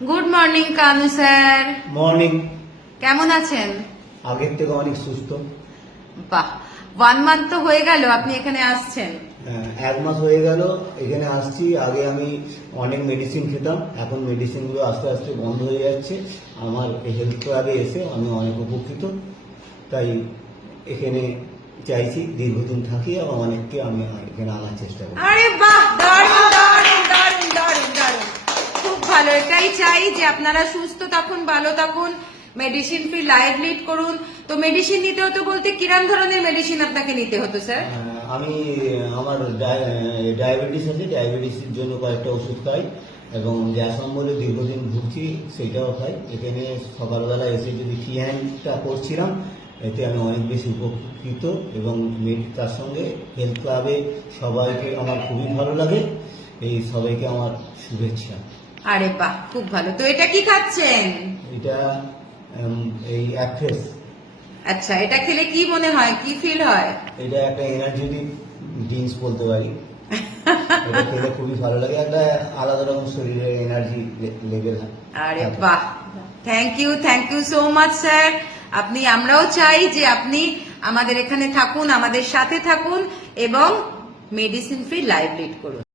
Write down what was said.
Good morning Kanu sir. Morning. কেমন আছেন? আগের থেকে অনেক সুস্থ। বাহ, 1 মান্থ তো হয়ে গেল আপনি এখানে আসছেন। 1 মাস হয়ে গেল এখানে আসছি। আগে আমি অনেক মেডিসিন খেতাম, এখন মেডিসিনগুলো আস্তে আস্তে বন্ধ হয়ে যাচ্ছে। আমার হেলথ ক্লাবে এসে আমি অনেক উপকৃত, তাই এখানে চাইছি দীর্ঘদিন থাকি এবং অনেককে আমি এখানে আনার চেষ্টা করি। আরে বাহ, দারুণ দারুণ দারুণ দারুণ দারুণ, খুব ভালো। এটাই চাই যে আপনারা সুস্থ থাকুন, ভালো থাকুন, মেডিসিন ফ্রি লাইফ লিড করুন। তো মেডিসিন নিতে হতো বলতে কিরম ধরনের মেডিসিন আপনাকে নিতে হতো স্যার? আমি আমার ডায়াবেটিস আছে, ডায়াবেটিসের জন্য কয়েকটা ওষুধ খাই এবং গ্যাস অম্বলে দীর্ঘদিন ভুগছি, সেটাও খাই। এখানে সকালবেলা এসে যদি ফ্রি হ্যান্ডটা করছিলাম, এতে আমি অনেক বেশি উপকৃত এবং তার সঙ্গে হেলথ ক্লাবে সবাইকে আমার খুবই ভালো লাগে। এই সবাইকে আমার শুভেচ্ছা। আরে বাহ, খুব ভালো। তো এটা কি খাচ্ছেন? এটা এই অ্যাফ্রেস। আচ্ছা, এটা খেলে কি মনে হয়, কি ফিল হয়? এটা একটা এনার্জেটিক ড্রিঙ্কস বলতে পারি। এটা খেলে খুবই ভালো লাগে, একটা আলাদা রকম শরীরে এনার্জি লেভেল। আরে বাহ, thank you so much sir. আমরাও চাই যে আপনি আমাদের এখানে থাকুন, আমাদের সাথে থাকুন এবং মেডিসিন ফ্রি লাইফ লিড করুন।